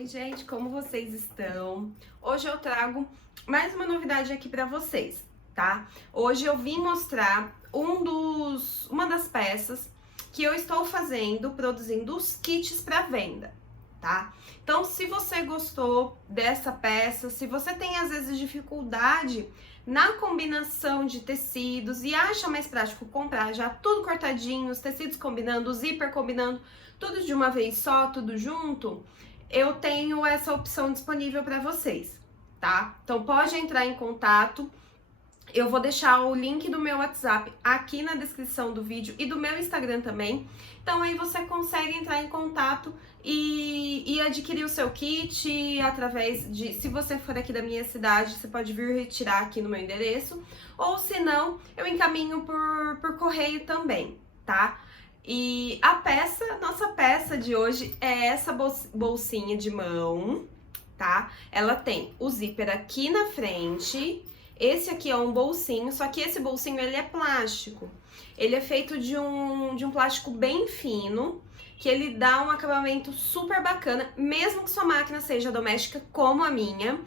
Oi, gente, como vocês estão? Hoje eu trago mais uma novidade aqui pra vocês, tá? Hoje eu vim mostrar uma das peças que eu estou produzindo os kits para venda, tá? Então, se você gostou dessa peça, se você tem às vezes dificuldade na combinação de tecidos e acha mais prático comprar já tudo cortadinho, os tecidos combinando, o zíper combinando, tudo de uma vez só, tudo junto, eu tenho essa opção disponível para vocês, tá? Então pode entrar em contato. Eu vou deixar o link do meu WhatsApp aqui na descrição do vídeo e do meu Instagram também. Então aí você consegue entrar em contato e adquirir o seu kit através de... Se você for aqui da minha cidade, você pode vir retirar aqui no meu endereço. Ou se não, eu encaminho por correio também, tá? E nossa peça de hoje é essa bolsinha de mão, tá? Ela tem o zíper aqui na frente. Esse aqui é um bolsinho, só que esse bolsinho ele é plástico. Ele é feito de um plástico bem fino, que ele dá um acabamento super bacana, mesmo que sua máquina seja doméstica como a minha,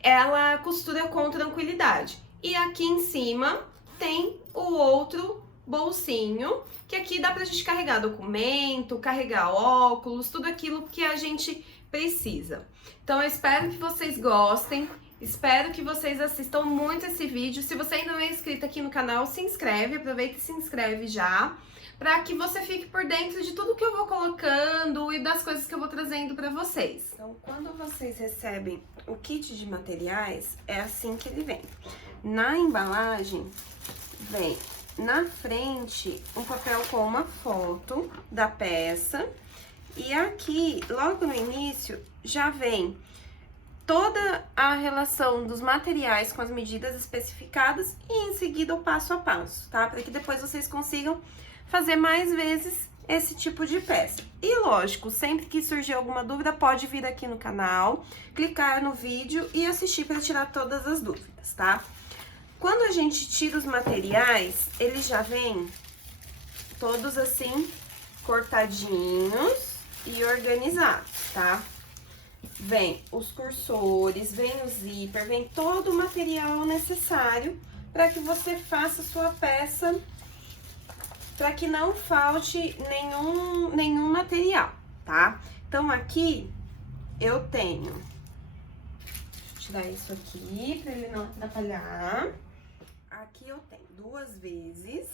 ela costura com tranquilidade. E aqui em cima tem o outro bolsinho, que aqui dá pra gente carregar documento, carregar óculos, tudo aquilo que a gente precisa. Então eu espero que vocês gostem. Espero que vocês assistam muito esse vídeo. Se você ainda não é inscrito aqui no canal, se inscreve, aproveita e se inscreve já, para que você fique por dentro de tudo que eu vou colocando e das coisas que eu vou trazendo para vocês. Então, quando vocês recebem o kit de materiais, é assim que ele vem. Na embalagem, vem na frente um papel com uma foto da peça, e aqui, logo no início, já vem toda a relação dos materiais com as medidas especificadas e em seguida o passo a passo, tá? Para que depois vocês consigam fazer mais vezes esse tipo de peça. E lógico, sempre que surgir alguma dúvida, pode vir aqui no canal, clicar no vídeo e assistir para tirar todas as dúvidas, tá? Quando a gente tira os materiais, eles já vêm todos assim, cortadinhos e organizados, tá? Vem os cursores, vem o zíper, vem todo o material necessário para que você faça a sua peça, para que não falte nenhum material, tá? Então, aqui eu tenho... Deixa eu tirar isso aqui para ele não atrapalhar. Aqui eu tenho 2 vezes,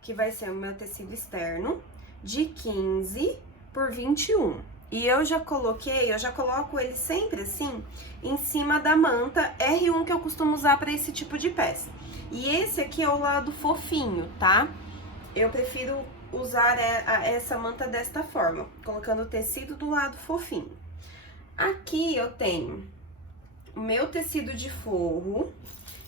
que vai ser o meu tecido externo, de 15 por 21. E eu já coloco ele sempre assim, em cima da manta R1 que eu costumo usar para esse tipo de peça. E esse aqui é o lado fofinho, tá? Eu prefiro usar essa manta desta forma, colocando o tecido do lado fofinho. Aqui eu tenho o meu tecido de forro,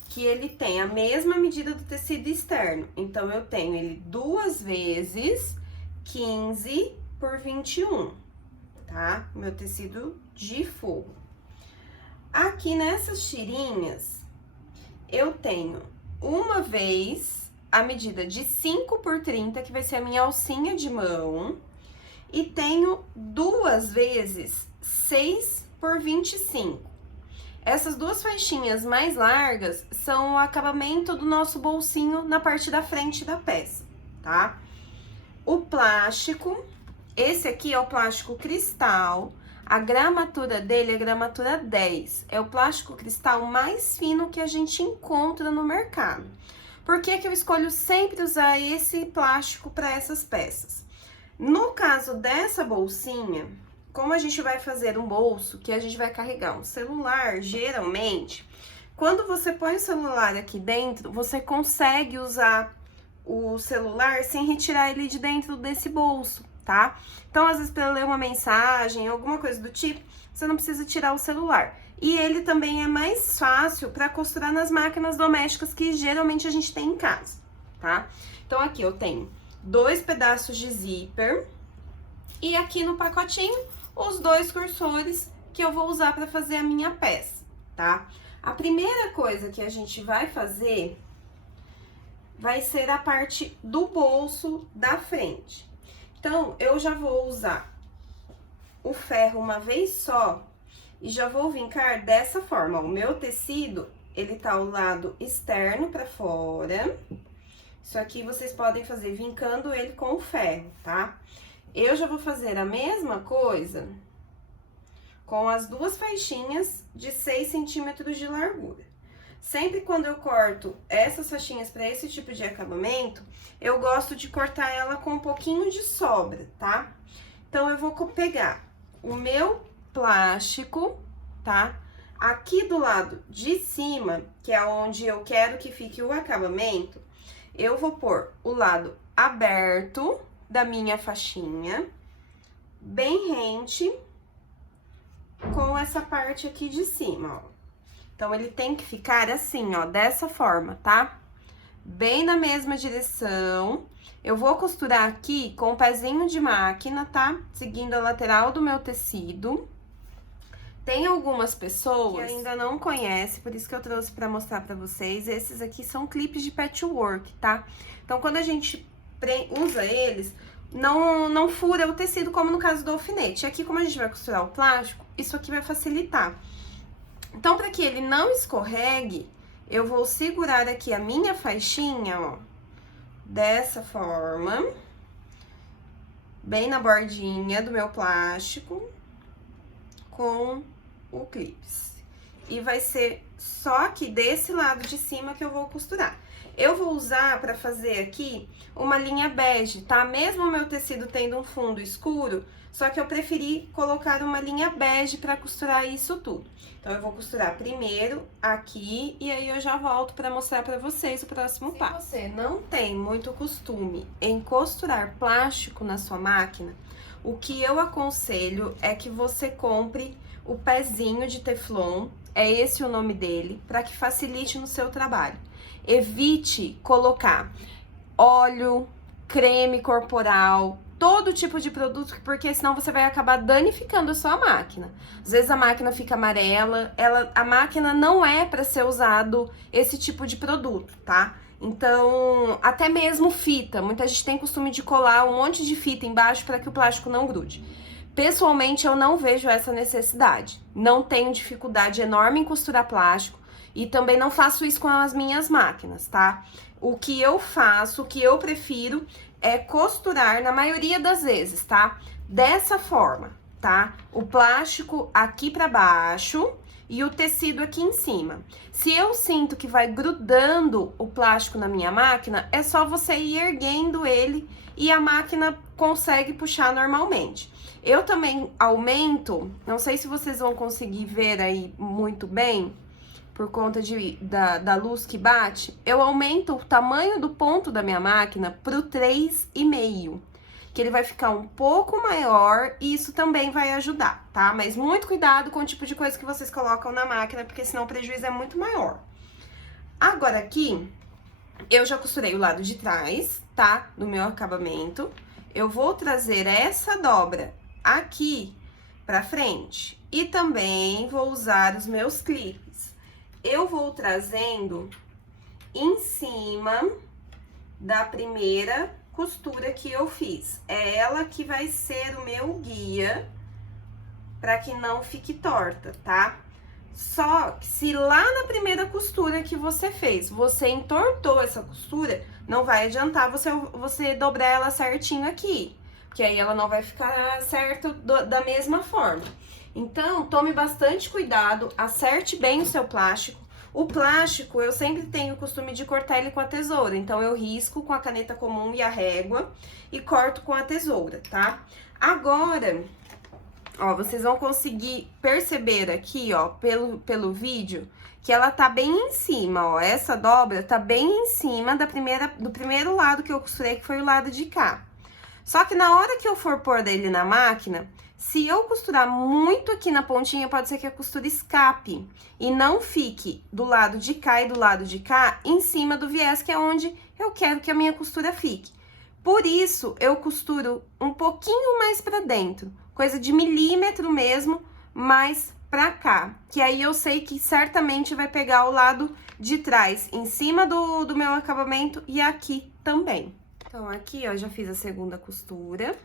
que ele tem a mesma medida do tecido externo. Então, eu tenho ele 2 vezes 15 por 21. Tá? Meu tecido de forro. Aqui nessas tirinhas, eu tenho uma vez a medida de 5 por 30, que vai ser a minha alcinha de mão, e tenho 2 vezes 6 por 25. Essas 2 faixinhas mais largas são o acabamento do nosso bolsinho na parte da frente da peça, tá? O plástico... Esse aqui é o plástico cristal, a gramatura dele é gramatura 10. É o plástico cristal mais fino que a gente encontra no mercado. Por que que eu escolho sempre usar esse plástico para essas peças? No caso dessa bolsinha, como a gente vai fazer um bolso que a gente vai carregar um celular, geralmente, quando você põe o celular aqui dentro, você consegue usar o celular sem retirar ele de dentro desse bolso, tá? Então, às vezes, para ler uma mensagem, alguma coisa do tipo, você não precisa tirar o celular. E ele também é mais fácil para costurar nas máquinas domésticas que geralmente a gente tem em casa, tá? Então, aqui eu tenho 2 pedaços de zíper e aqui no pacotinho os 2 cursores que eu vou usar para fazer a minha peça, tá? A primeira coisa que a gente vai fazer vai ser a parte do bolso da frente. Então, eu já vou usar o ferro uma vez só e já vou vincar dessa forma, ó. O meu tecido, ele tá ao lado externo pra fora. Isso aqui vocês podem fazer vincando ele com o ferro, tá? Eu já vou fazer a mesma coisa com as duas faixinhas de 6 centímetros de largura. Sempre quando eu corto essas faixinhas para esse tipo de acabamento, eu gosto de cortar ela com um pouquinho de sobra, tá? Então, eu vou pegar o meu plástico, tá? Aqui do lado de cima, que é onde eu quero que fique o acabamento, eu vou pôr o lado aberto da minha faixinha, bem rente, com essa parte aqui de cima, ó. Então, ele tem que ficar assim, ó, dessa forma, tá? Bem na mesma direção. Eu vou costurar aqui com o pezinho de máquina, tá? Seguindo a lateral do meu tecido. Tem algumas pessoas que ainda não conhecem, por isso que eu trouxe pra mostrar pra vocês. Esses aqui são clipes de patchwork, tá? Então, quando a gente usa eles, não fura o tecido, como no caso do alfinete. Aqui, como a gente vai costurar o plástico, isso aqui vai facilitar. Então, para que ele não escorregue, eu vou segurar aqui a minha faixinha, ó, dessa forma, bem na bordinha do meu plástico, com o clips. E vai ser só aqui desse lado de cima que eu vou costurar. Eu vou usar para fazer aqui uma linha bege, tá? Mesmo o meu tecido tendo um fundo escuro, só que eu preferi colocar uma linha bege para costurar isso tudo. Então, eu vou costurar primeiro aqui e aí eu já volto para mostrar para vocês o próximo passo. Se você não tem muito costume em costurar plástico na sua máquina, o que eu aconselho é que você compre o pezinho de Teflon, é esse o nome dele, para que facilite no seu trabalho. Evite colocar óleo, creme corporal, todo tipo de produto, porque senão você vai acabar danificando a sua máquina. Às vezes a máquina fica amarela, a máquina não é para ser usado esse tipo de produto, tá? Então, até mesmo fita, muita gente tem costume de colar um monte de fita embaixo para que o plástico não grude. Pessoalmente, eu não vejo essa necessidade. Não tenho dificuldade enorme em costurar plástico e também não faço isso com as minhas máquinas, tá? O que eu faço, o que eu prefiro é costurar, na maioria das vezes, tá? Dessa forma, tá? O plástico aqui pra baixo e o tecido aqui em cima. Se eu sinto que vai grudando o plástico na minha máquina, é só você ir erguendo ele e a máquina consegue puxar normalmente. Eu também aumento, não sei se vocês vão conseguir ver aí muito bem, por conta da luz que bate, eu aumento o tamanho do ponto da minha máquina pro 3,5, que ele vai ficar um pouco maior e isso também vai ajudar, tá? Mas muito cuidado com o tipo de coisa que vocês colocam na máquina, porque senão o prejuízo é muito maior. Agora aqui, eu já costurei o lado de trás, tá? Do meu acabamento. Eu vou trazer essa dobra aqui pra frente e também vou usar os meus clipes. Eu vou trazendo em cima da primeira costura que eu fiz. É ela que vai ser o meu guia para que não fique torta, tá? Só que se lá na primeira costura que você fez, você entortou essa costura, não vai adiantar você dobrar ela certinho aqui, porque aí ela não vai ficar certo da mesma forma. Então, tome bastante cuidado, acerte bem o seu plástico. O plástico, eu sempre tenho o costume de cortar ele com a tesoura, então eu risco com a caneta comum e a régua e corto com a tesoura, tá? Agora, ó, vocês vão conseguir perceber aqui, ó, pelo vídeo, que ela tá bem em cima, ó, essa dobra tá bem em cima do primeiro lado que eu costurei, que foi o lado de cá. Só que na hora que eu for pôr ele na máquina, se eu costurar muito aqui na pontinha, pode ser que a costura escape e não fique do lado de cá e do lado de cá em cima do viés, que é onde eu quero que a minha costura fique. Por isso, eu costuro um pouquinho mais pra dentro, coisa de milímetro mesmo, mais pra cá. Que aí eu sei que certamente vai pegar o lado de trás, em cima do meu acabamento e aqui também. Então, aqui, ó, já fiz a segunda costura.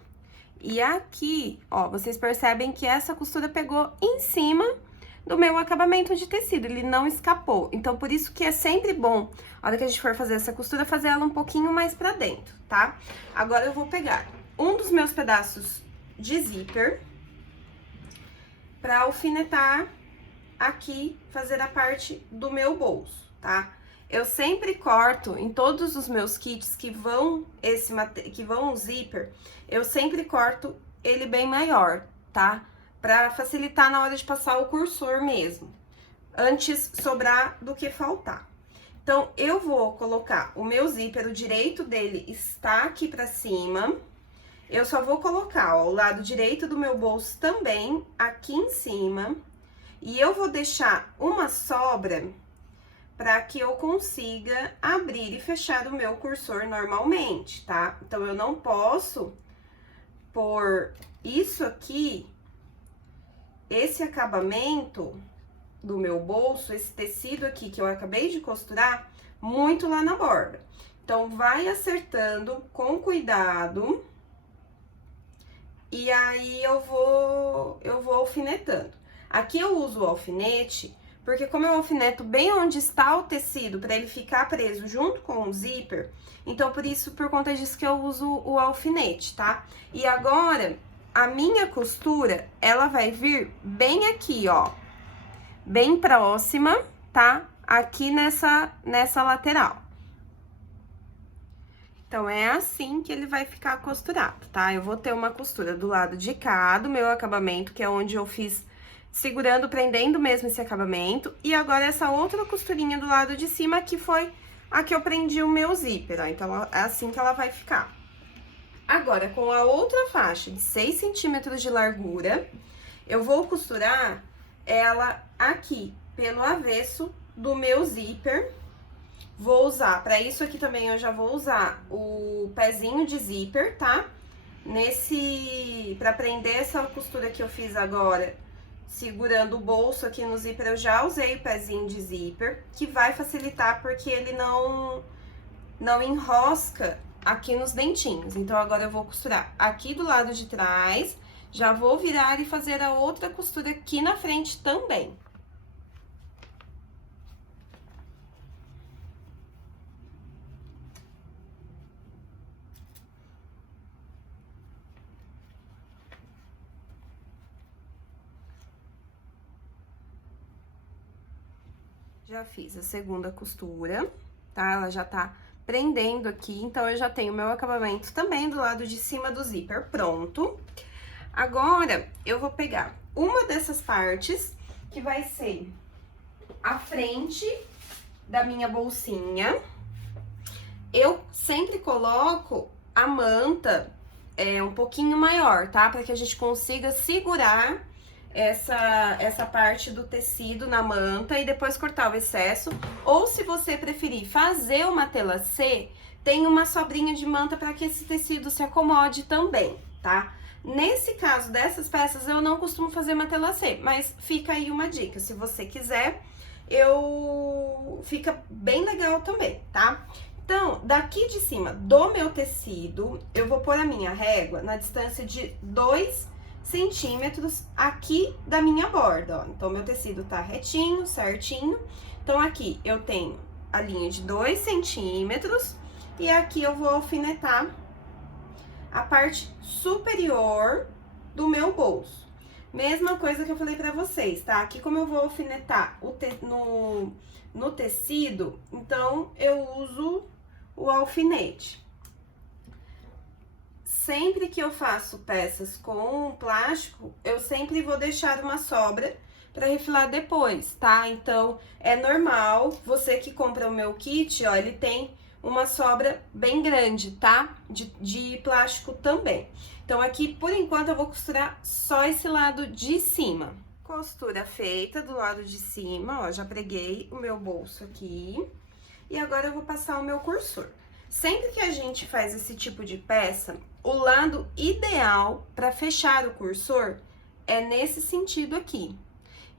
E aqui, ó, vocês percebem que essa costura pegou em cima do meu acabamento de tecido, ele não escapou. Então, por isso que é sempre bom, a hora que a gente for fazer essa costura, fazer ela um pouquinho mais pra dentro, tá? Agora, eu vou pegar um dos meus pedaços de zíper pra alfinetar aqui, fazer a parte do meu bolso, tá? Eu sempre corto em todos os meus kits que vão zíper, eu sempre corto ele bem maior, tá? Pra facilitar na hora de passar o cursor mesmo, antes sobrar do que faltar. Então, eu vou colocar o meu zíper, o direito dele está aqui pra cima. Eu só vou colocar, ó, o lado direito do meu bolso também aqui em cima. E eu vou deixar uma sobra para que eu consiga abrir e fechar o meu cursor normalmente, tá? Então, eu não posso pôr isso aqui, esse acabamento do meu bolso, esse tecido aqui que eu acabei de costurar, muito lá na borda. Então, vai acertando com cuidado e aí eu vou alfinetando. Aqui eu uso o alfinete, porque como eu alfineto bem onde está o tecido, para ele ficar preso junto com o zíper, então por conta disso que eu uso o alfinete, tá? E agora, a minha costura, ela vai vir bem aqui, ó, bem próxima, tá? Aqui nessa lateral. Então, é assim que ele vai ficar costurado, tá? Eu vou ter uma costura do lado de cá do meu acabamento, que é onde eu fiz segurando, prendendo mesmo esse acabamento. E agora, essa outra costurinha do lado de cima, que foi a que eu prendi o meu zíper, ó. Então, é assim que ela vai ficar. Agora, com a outra faixa de 6 centímetros de largura, eu vou costurar ela aqui, pelo avesso do meu zíper. Vou usar, pra isso aqui também eu já vou usar o pezinho de zíper, tá? Pra prender essa costura que eu fiz agora, segurando o bolso aqui no zíper, eu já usei o pezinho de zíper, que vai facilitar porque ele não enrosca aqui nos dentinhos. Então, agora eu vou costurar aqui do lado de trás, já vou virar e fazer a outra costura aqui na frente também. Já fiz a segunda costura, tá? Ela já tá prendendo aqui, então eu já tenho meu acabamento também do lado de cima do zíper pronto. Agora, eu vou pegar uma dessas partes, que vai ser a frente da minha bolsinha. Eu sempre coloco a manta um pouquinho maior, tá? Pra que a gente consiga segurar essa parte do tecido na manta e depois cortar o excesso. Ou se você preferir fazer uma tela C, tem uma sobrinha de manta para que esse tecido se acomode também, tá? Nesse caso dessas peças, eu não costumo fazer uma tela C, mas fica aí uma dica, se você quiser, fica bem legal também, tá? Então, daqui de cima do meu tecido, eu vou pôr a minha régua na distância de 2 centímetros aqui da minha borda, ó. Então, meu tecido tá retinho, certinho. Então, aqui eu tenho a linha de 2 centímetros e aqui eu vou alfinetar a parte superior do meu bolso. Mesma coisa que eu falei pra vocês, tá? Aqui, como eu vou alfinetar no tecido, então, eu uso o alfinete. Sempre que eu faço peças com plástico, eu sempre vou deixar uma sobra para refilar depois, tá? Então, é normal, você que compra o meu kit, ó, ele tem uma sobra bem grande, tá? De plástico também. Então, aqui, por enquanto, eu vou costurar só esse lado de cima. Costura feita do lado de cima, ó, já preguei o meu bolso aqui. E agora eu vou passar o meu cursor. Sempre que a gente faz esse tipo de peça, o lado ideal para fechar o cursor é nesse sentido aqui.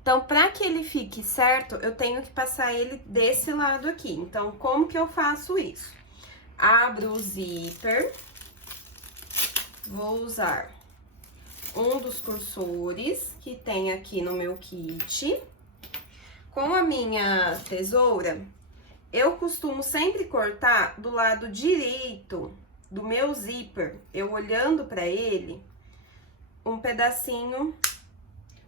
Então, para que ele fique certo, eu tenho que passar ele desse lado aqui. Então, como que eu faço isso? Abro o zíper, vou usar um dos cursores que tem aqui no meu kit. Com a minha tesoura, eu costumo sempre cortar do lado direito do meu zíper, eu olhando pra ele, um pedacinho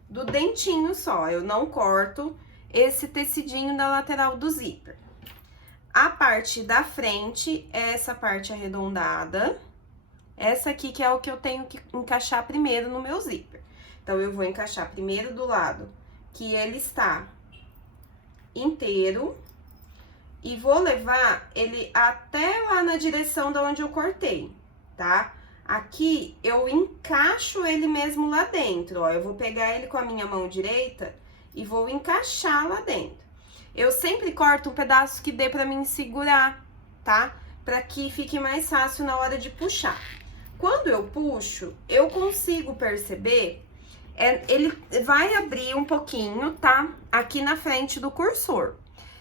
do dentinho só. Eu não corto esse tecidinho da lateral do zíper. A parte da frente é essa parte arredondada. Essa aqui que é o que eu tenho que encaixar primeiro no meu zíper. Então, eu vou encaixar primeiro do lado que ele está inteiro. E vou levar ele até lá na direção da onde eu cortei, tá? Aqui, eu encaixo ele mesmo lá dentro, ó. Eu vou pegar ele com a minha mão direita e vou encaixar lá dentro. Eu sempre corto um pedaço que dê pra mim segurar, tá? Pra que fique mais fácil na hora de puxar. Quando eu puxo, eu consigo perceber, ele vai abrir um pouquinho, tá? Aqui na frente do cursor.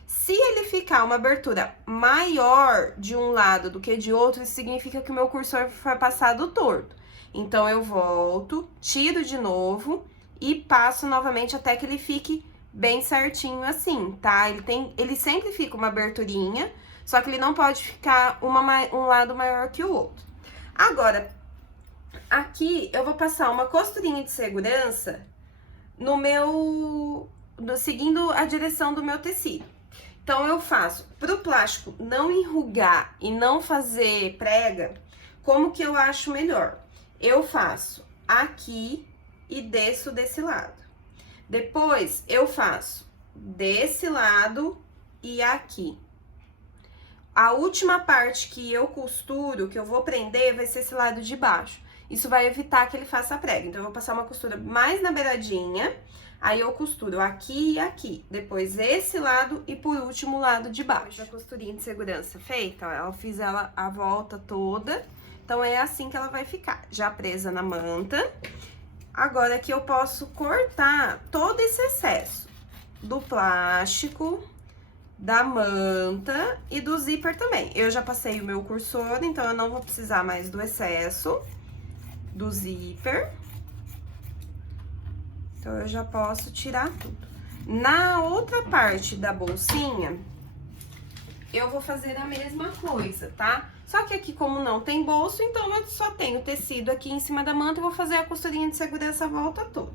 Se ele ficar uma abertura maior de um lado do que de outro, isso significa que o meu cursor foi passado torto. Então, eu volto, tiro de novo e passo novamente até que ele fique bem certinho assim, tá? Ele sempre fica uma aberturinha, só que ele não pode ficar um lado maior que o outro. Agora, aqui eu vou passar uma costurinha de segurança seguindo a direção do meu tecido. Então, eu faço, pro plástico não enrugar e não fazer prega, como que eu acho melhor? Eu faço aqui e desço desse lado. Depois, eu faço desse lado e aqui. A última parte que eu costuro, que eu vou prender, vai ser esse lado de baixo. Isso vai evitar que ele faça prega. Então, eu vou passar uma costura mais na beiradinha. Aí, eu costuro aqui e aqui, depois esse lado e, por último, o lado de baixo. A costurinha de segurança feita, ó, eu fiz ela a volta toda, então é assim que ela vai ficar, já presa na manta. Agora, aqui eu posso cortar todo esse excesso do plástico, da manta e do zíper também. Eu já passei o meu cursor, então eu não vou precisar mais do excesso do zíper. Então, eu já posso tirar tudo. Na outra parte da bolsinha, eu vou fazer a mesma coisa, tá? Só que aqui, como não tem bolso, então eu só tenho tecido aqui em cima da manta e vou fazer a costurinha de segurança a volta toda.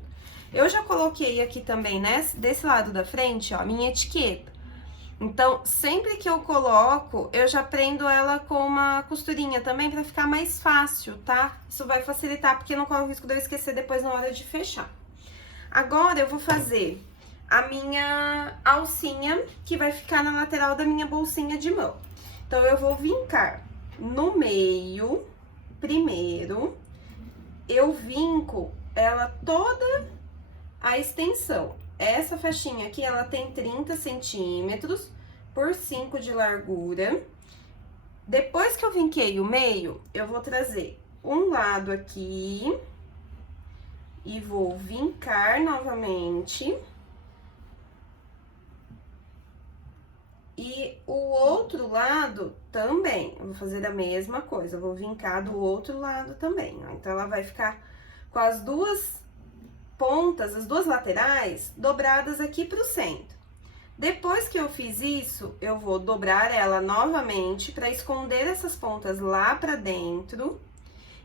Eu já coloquei aqui também, né, desse lado da frente, ó, a minha etiqueta. Então, sempre que eu coloco, eu já prendo ela com uma costurinha também pra ficar mais fácil, tá? Isso vai facilitar, porque não corre o risco de eu esquecer depois na hora de fechar. Agora, eu vou fazer a minha alcinha, que vai ficar na lateral da minha bolsinha de mão. Então, eu vou vincar no meio, primeiro, eu vinco ela toda a extensão. Essa faixinha aqui, ela tem 30 centímetros por 5 de largura. Depois que eu vinquei o meio, eu vou trazer um lado aqui e vou vincar novamente. E o outro lado também, eu vou fazer a mesma coisa, eu vou vincar do outro lado também, ó. Então, ela vai ficar com as duas pontas, as duas laterais, dobradas aqui pro centro. Depois que eu fiz isso, eu vou dobrar ela novamente pra esconder essas pontas lá pra dentro.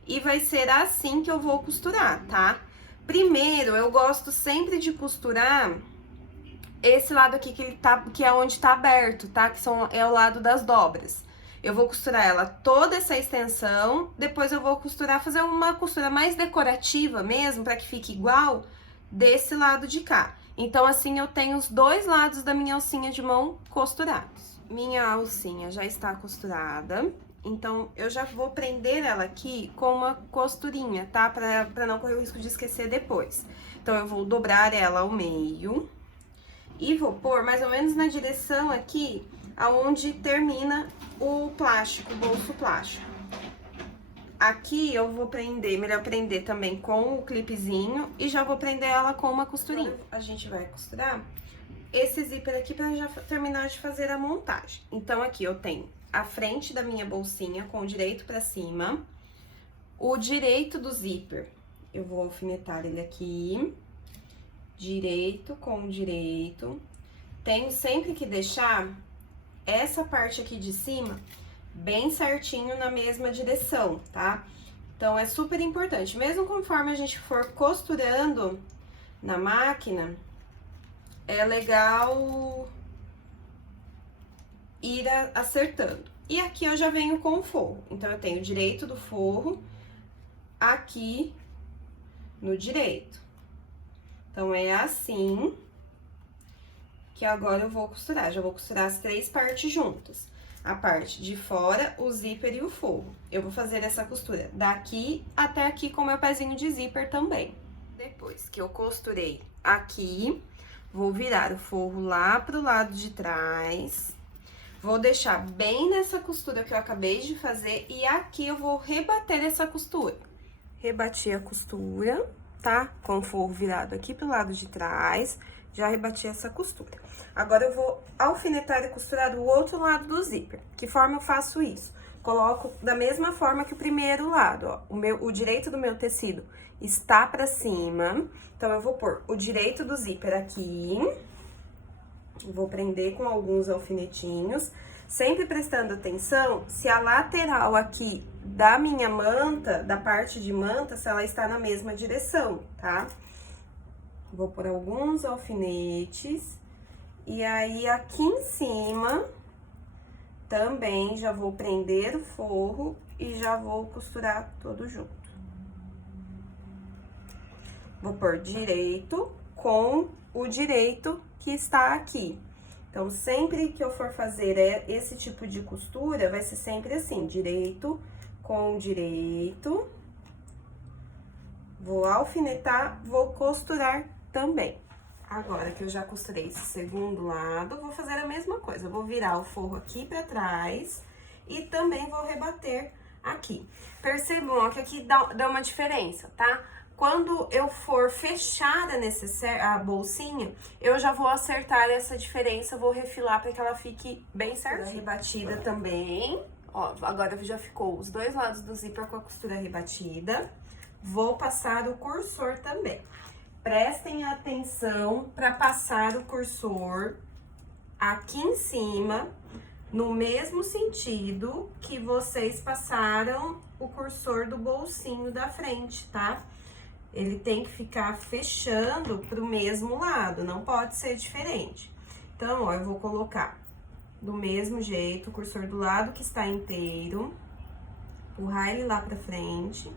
E vai ser assim que eu vou costurar, tá? Primeiro, eu gosto sempre de costurar esse lado aqui que é onde tá aberto, tá? É o lado das dobras. Eu vou costurar ela toda essa extensão, depois eu vou fazer uma costura mais decorativa mesmo, pra que fique igual desse lado de cá. Então, assim, eu tenho os dois lados da minha alcinha de mão costurados. Minha alcinha já está costurada, então, eu já vou prender ela aqui com uma costurinha, tá? Pra não correr o risco de esquecer depois. Então, eu vou dobrar ela ao meio e vou pôr mais ou menos na direção aqui, aonde termina o plástico, o bolso plástico. Aqui eu vou prender, melhor prender também com o clipezinho e já vou prender ela com uma costurinha. Então, a gente vai costurar esse zíper aqui pra já terminar de fazer a montagem. Então, aqui eu tenho a frente da minha bolsinha com o direito pra cima, o direito do zíper eu vou alfinetar ele aqui, direito com direito. Tenho sempre que deixar essa parte aqui de cima bem certinho na mesma direção, tá? Então, é super importante. Mesmo conforme a gente for costurando na máquina, é legal ir acertando. E aqui eu já venho com o forro. Então, eu tenho o direito do forro aqui no direito. Então, é assim que agora eu vou costurar. Já vou costurar as 3 partes juntas. A parte de fora, o zíper e o forro. Eu vou fazer essa costura daqui até aqui com o meu pezinho de zíper também. Depois que eu costurei aqui, vou virar o forro lá pro lado de trás. Vou deixar bem nessa costura que eu acabei de fazer e aqui eu vou rebater essa costura. Rebati a costura, tá? Com o forro virado aqui pro lado de trás, já rebati essa costura. Agora, eu vou alfinetar e costurar o outro lado do zíper. Que forma eu faço isso? Coloco da mesma forma que o primeiro lado, ó. O direito do meu tecido está pra cima, então eu vou pôr o direito do zíper aqui. Vou prender com alguns alfinetinhos, sempre prestando atenção se a lateral aqui da minha manta, da parte de manta, se ela está na mesma direção, tá? Vou pôr alguns alfinetes, e aí aqui em cima também já vou prender o forro e já vou costurar todo junto. Vou pôr direito com o direito que está aqui. Então, sempre que eu for fazer esse tipo de costura, vai ser sempre assim, direito com direito. Vou alfinetar, vou costurar também. Agora que eu já costurei esse segundo lado, vou fazer a mesma coisa. Vou virar o forro aqui pra trás e também vou rebater aqui. Percebam, ó, que aqui dá uma diferença, tá? Quando eu for fechar a bolsinha, eu já vou acertar essa diferença, vou refilar para que ela fique bem certinha. Rebatida também, ó, agora já ficou os 2 lados do zíper com a costura rebatida. Vou passar o cursor também. Prestem atenção para passar o cursor aqui em cima, no mesmo sentido que vocês passaram o cursor do bolsinho da frente, tá? Ele tem que ficar fechando pro mesmo lado, não pode ser diferente. Então, ó, eu vou colocar do mesmo jeito o cursor do lado que está inteiro, empurrar ele lá pra frente,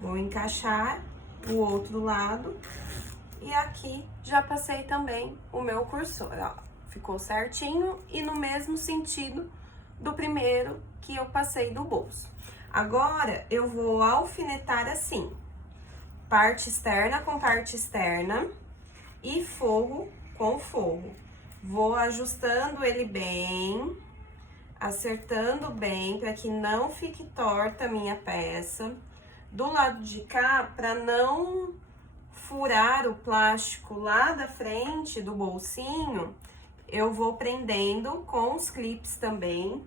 vou encaixar o outro lado e aqui já passei também o meu cursor, ó. Ficou certinho e no mesmo sentido do primeiro que eu passei do bolso. Agora, eu vou alfinetar assim. Parte externa com parte externa e forro com forro. Vou ajustando ele bem, acertando bem para que não fique torta a minha peça. Do lado de cá, para não furar o plástico lá da frente do bolsinho, eu vou prendendo com os clips também.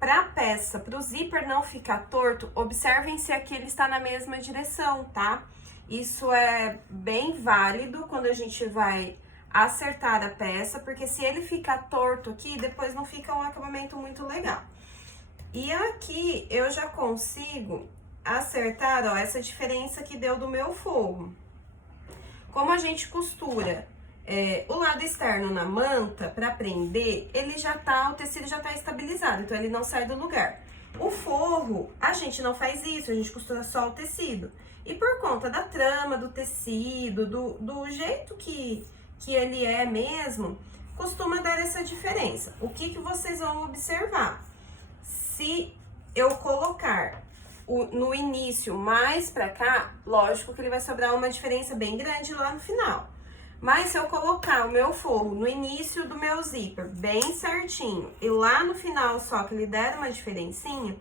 Pra peça, pro zíper não ficar torto, observem se aqui ele está na mesma direção, tá? Isso é bem válido quando a gente vai acertar a peça, porque se ele ficar torto aqui, depois não fica um acabamento muito legal. E aqui eu já consigo acertar, ó, essa diferença que deu do meu forro. Como a gente costura o lado externo na manta, pra prender, o tecido já tá estabilizado, então ele não sai do lugar. O forro, a gente não faz isso, a gente costura só o tecido. E por conta da trama do tecido, do jeito que ele é mesmo, costuma dar essa diferença. O que vocês vão observar? Se eu colocar no início mais pra cá, lógico que ele vai sobrar uma diferença bem grande lá no final. Mas se eu colocar o meu forro no início do meu zíper bem certinho e lá no final só que ele der uma diferencinha,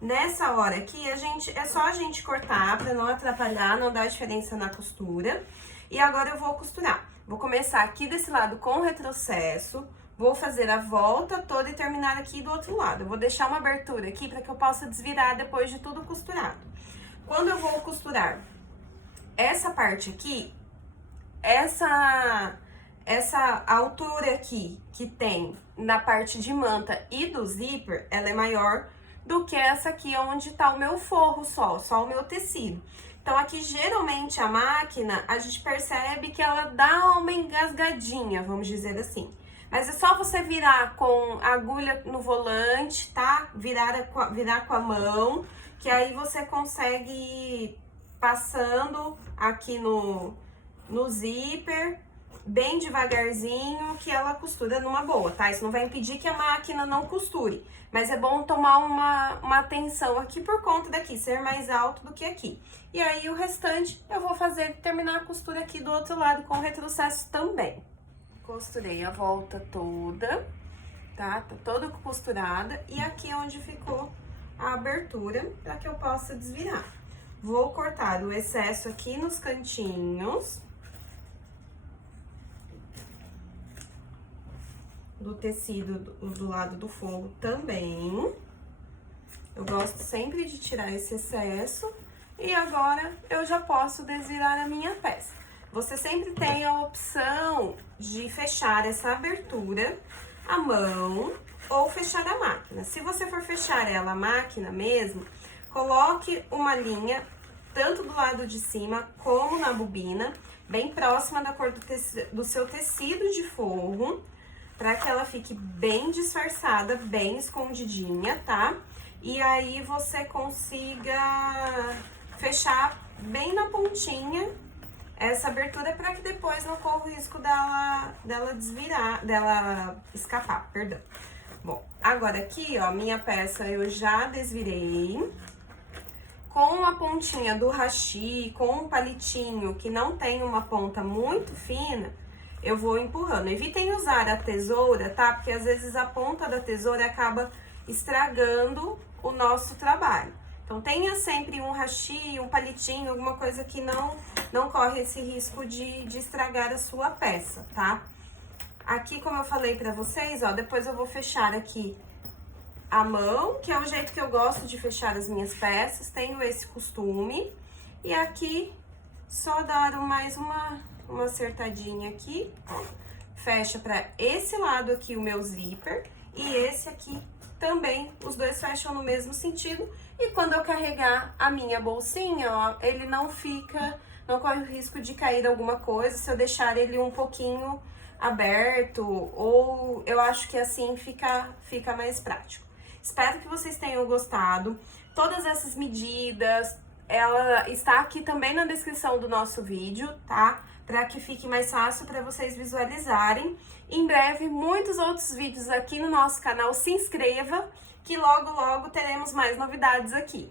nessa hora aqui é só a gente cortar pra não atrapalhar, não dar diferença na costura. E agora eu vou costurar. Vou começar aqui desse lado com retrocesso, vou fazer a volta toda e terminar aqui do outro lado. Eu vou deixar uma abertura aqui para que eu possa desvirar depois de tudo costurado. Quando eu vou costurar essa parte aqui, essa altura aqui que tem na parte de manta e do zíper, ela é maior do que essa aqui onde tá o meu forro só o meu tecido. Então, aqui, geralmente, a máquina, a gente percebe que ela dá uma engasgadinha, vamos dizer assim. Mas é só você virar com a agulha no volante, tá? Virar com a mão, que aí você consegue ir passando aqui no zíper, bem devagarzinho, que ela costura numa boa, tá? Isso não vai impedir que a máquina não costure, mas é bom tomar uma atenção aqui por conta daqui ser mais alto do que aqui. E aí, o restante eu vou terminar a costura aqui do outro lado com retrocesso também. Costurei a volta toda, tá? Tá toda costurada. E aqui é onde ficou a abertura para que eu possa desvirar. Vou cortar o excesso aqui nos cantinhos do tecido do lado do forro também. Eu gosto sempre de tirar esse excesso. E agora, eu já posso desvirar a minha peça. Você sempre tem a opção de fechar essa abertura à mão ou fechar a máquina. Se você for fechar ela à máquina mesmo, coloque uma linha tanto do lado de cima como na bobina, bem próxima da cor do seu tecido de forro, para que ela fique bem disfarçada, bem escondidinha, tá? E aí você consiga fechar bem na pontinha essa abertura para que depois não corra o risco dela desvirar, dela escapar, perdão. Bom, agora aqui, ó, minha peça eu já desvirei. Com a pontinha do hashi, com um palitinho que não tem uma ponta muito fina, eu vou empurrando. Evitem usar a tesoura, tá? Porque às vezes a ponta da tesoura acaba estragando o nosso trabalho. Então, tenha sempre um hashi, um palitinho, alguma coisa que não corre esse risco de estragar a sua peça, tá? Aqui, como eu falei pra vocês, ó, depois eu vou fechar aqui a mão, que é o jeito que eu gosto de fechar as minhas peças, tenho esse costume. E aqui, só dar mais uma acertadinha aqui, ó. Fecha pra esse lado aqui o meu zíper e esse aqui também, os dois fecham no mesmo sentido. E quando eu carregar a minha bolsinha, ó, ele não corre o risco de cair alguma coisa se eu deixar ele um pouquinho aberto, ou eu acho que assim fica mais prático. Espero que vocês tenham gostado. Todas essas medidas, ela está aqui também na descrição do nosso vídeo, tá? Para que fique mais fácil para vocês visualizarem. Em breve, muitos outros vídeos aqui no nosso canal. Se inscreva, que logo, logo teremos mais novidades aqui.